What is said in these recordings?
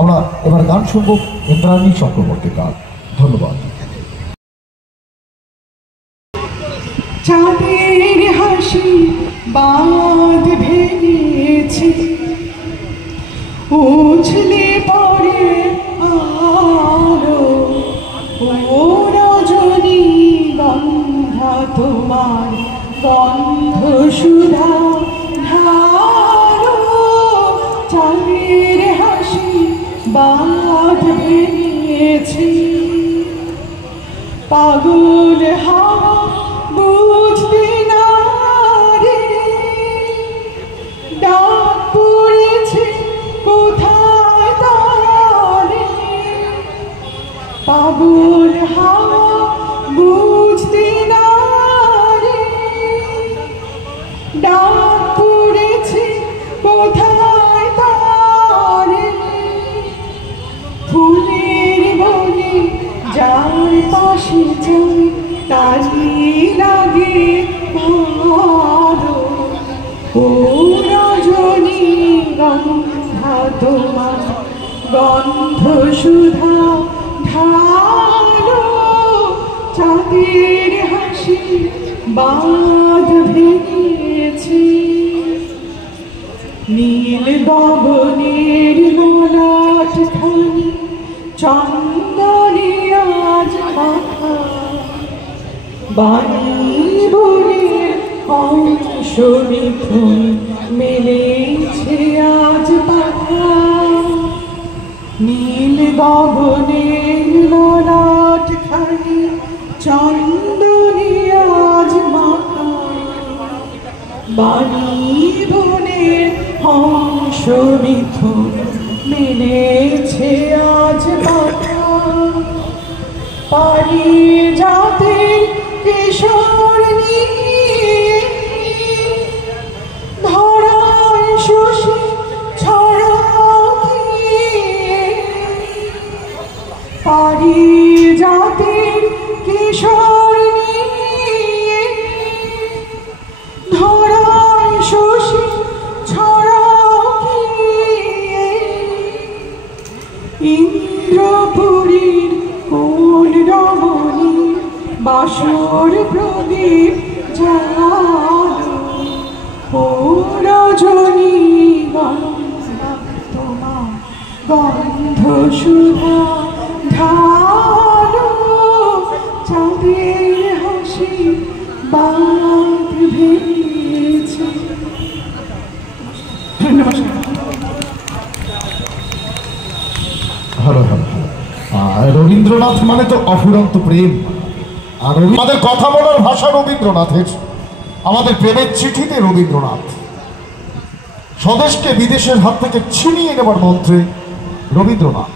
আমরা এবার গান শুনব ইন্দ্রাণী চক্রবর্তীর গান। ধন্যবাদ। চাঁদের হাসি বাঁধ ভেঙেছে, উছলে পড়ে আলো, ও রজনী গন্ধা তোমার গন্ধ সুধা ঢালো। চাঁদের হাসি বাঁধ ভেঙেছে, পাগল হাওয়া বুঝতে না রে, ডাক পড়েছে কোথায় তারে। পাগল হাওয়া বুঝতে না রে, ডাক পড়েছে কোথায় তারে। ফুলের বনে যার পাশে যাই তারি লাগে ভালো, ও রজনী গন্ধা তোমার গন্ধ সুধা ঢালো। চাঁদের হাসি বাঁধ ভেঙেছে, নীল গগনের ললাট খানি চন্দনে আজ মাথা। বাণী বনের অংশ মিথুন মেলেছে আজ পাখা। নীল গগনের ললাট খানি চন্দনে আজ মাথা। বাণী বনের অংশ মিথুন মেলেছে আজ পাখা। পারিজাতে কিশোর নিয়ে ধরায় শশী ছড়াকিয়ে। পারিজাতে কিশোর নিয়ে ধরায় শশী ছড়াকিয়ে। ইন্দ্রপুরীর কোন রমণী বাসর প্রদীপ জ্বালো, ও রজনী গন্ধা তোমার গন্ধ সুধা ঢালো। চাঁদের হাসি বাঁধ ভেঙেছে। ভালো ভালো। রবীন্দ্রনাথ মানে তো অফুরন্ত প্রেম, আর আমাদের কথা বলার ভাষা রবীন্দ্রনাথের, আমাদের প্রেমের চিঠিতে রবীন্দ্রনাথ। স্বদেশকে বিদেশের হাত থেকে ছিনিয়ে নেবার মন্ত্রে রবীন্দ্রনাথ।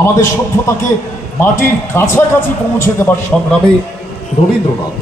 আমাদের সভ্যতাকে মাটির কাছাকাছি পৌঁছে দেবার সংগ্রামে রবীন্দ্রনাথ।